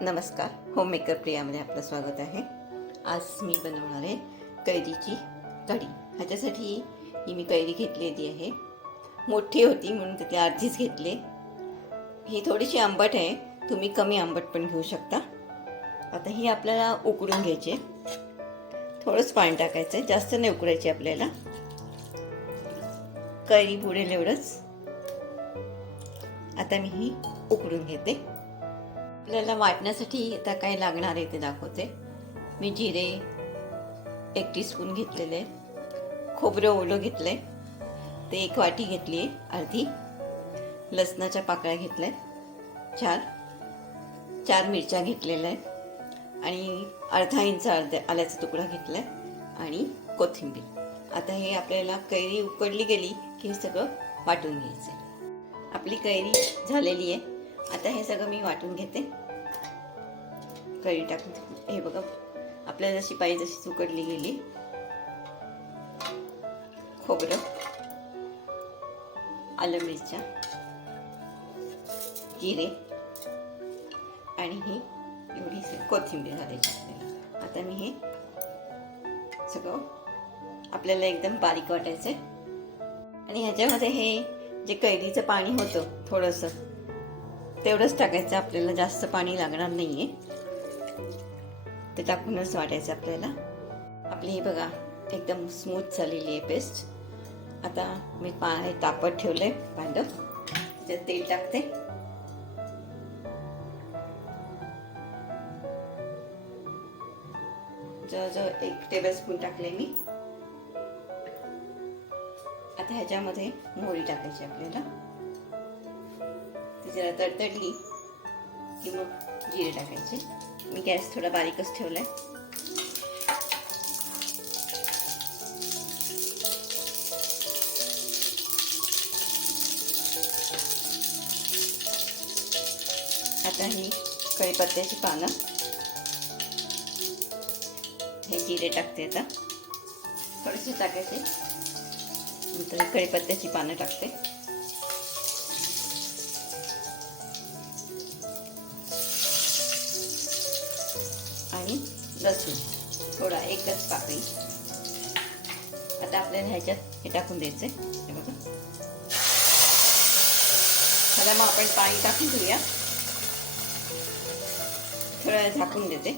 नमस्कार. Home maker प्रियामध्ये आपलं स्वागत आहे. आज मी बनवणार आहे कैरीची कढी. ह्याच्यासाठी ही मी कैरी घेतलेली आहे. मोठी होती म्हणून तिथे अर्धीच घेतले. ही थोडीशी आंबट आहे. तुम्ही कमी आंबट पण घेऊ शकता. आता ही आपल्याला उकडून घ्यायची आहे. थोडंच पाणी टाकायचं आहे. जास्त नाही उकडायची आपल्याला. कैरी बुडेल एवढंच. आता मी ही उकडून घेते. आपल्याला वाटण्यासाठी आता काय लागणार आहे ते दाखवते. मी जिरे एक टीस्पून घेतलेले खोबरं ओलं घेतलं आहे ते एक वाटी घेतली आहे अर्धी. लसणाच्या पाकळ्या घेतल्या आहेत. चार. चार मिरच्या घेतलेल्या आहेत. आणि अर्धा इंच अर्ध्या आल्याचा तुकडा घेतला आहे आणि कोथिंबीर. आता हे आपल्याला कैरी उकडली गेली की हे सगळं वाटून घ्यायचं आहे आपली कैरी झालेली आहे. आता हे सगळं मी वाटून घेते. कढी टाकून हे बघा आपल्याला जशी पाहिजे जशी उकडली गेली. खोबरं आलं मिरच्या जिरे आणि ही एवढी कोथिंबीर घालायची आपल्याला. आता मी हे सगळं आपल्याला एकदम बारीक वाटायचं आणि ह्याच्यामध्ये हे जे कैरीचं पाणी होतं थोडंसं तेवढंच टाकायचं. आपल्याला जास्त पाणी लागणार नाही आहे ते टाकूनच वाटायचं आपल्याला. आपली ही बघा एकदम स्मूथ झालेली आहे पेस्ट आता मी पा हे तापत ठेवलं आहे भांडं. त्याच्यात तेल टाकते. जवळजवळ एक टेबल स्पून टाकले मी. आता ह्याच्यामध्ये मोहरी टाकायची आपल्याला. ती जरा तडतडली की मग जिरे टाकायचे. मी गॅस थोडा बारीकच ठेवलाय आता ही कढीपत्त्याची पानं हे जिरे टाकते आता थोडेसे टाकायचे नंतर कढीपत्त्याची पानं टाकते लसूण थोडा एकच पाकळी. आता आपल्याला ह्याच्यात हे टाकून द्यायचं हे बघा. आता मग आपण पाणी टाकून घेऊया. थोडं झाकून देते.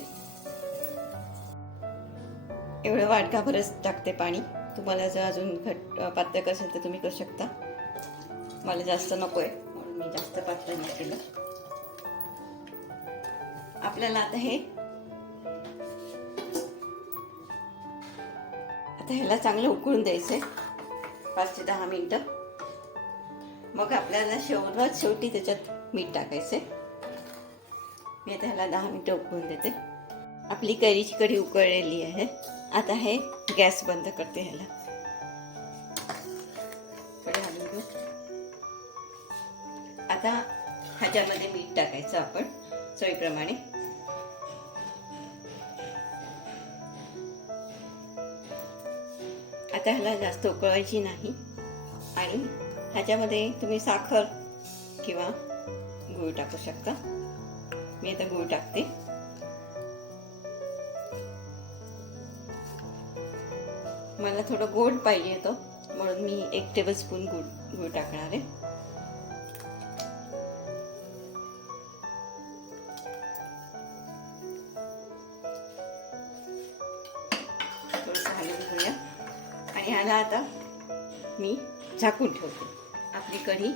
एवढं वाटकाभरच टाकते पाणी. तुम्हाला जर अजून घट पातळ असेल तर तुम्ही करू शकता. मला जास्त नको आहे म्हणून मी जास्त पातळ नाही केलं. आपल्याला आता हे आता ह्याला चांगलं उकळून द्यायचं आहे पाच ते दहा मिनटं. मग आपल्याला शेवरात शेवटी त्याच्यात मीठ टाकायचं आहे मी आता ह्याला दहा मिनटं उकळून देते. आपली कैरीची कढी उकळलेली आहे. आता हे गॅस बंद करते ह्याला. थोडे हलवून घेऊ. आता ह्याच्यामध्ये मीठ टाकायचं आपण सोयीप्रमाणे. आता ह्याला जास्त उकळायची नाही. आणि ह्याच्यामध्ये तुम्ही साखर किंवा गूळ टाकू शकता. मी आता गूळ टाकते. मला थोडं गोड पाहिजे तो म्हणून मी एक टेबल स्पून गुळ गुळ टाकणार आहे. ह्याला आता. मी झाकून ठेवते. आपली कढी.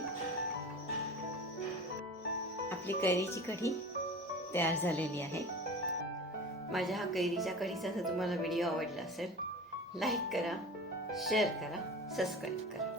आपली कैरीची कढी तयार झालेली आहे. माझ्या हा कैरीच्या कढीचा जर तुम्हाला व्हिडिओ आवडला असेल लाईक करा शेअर करा सबस्क्राईब करा.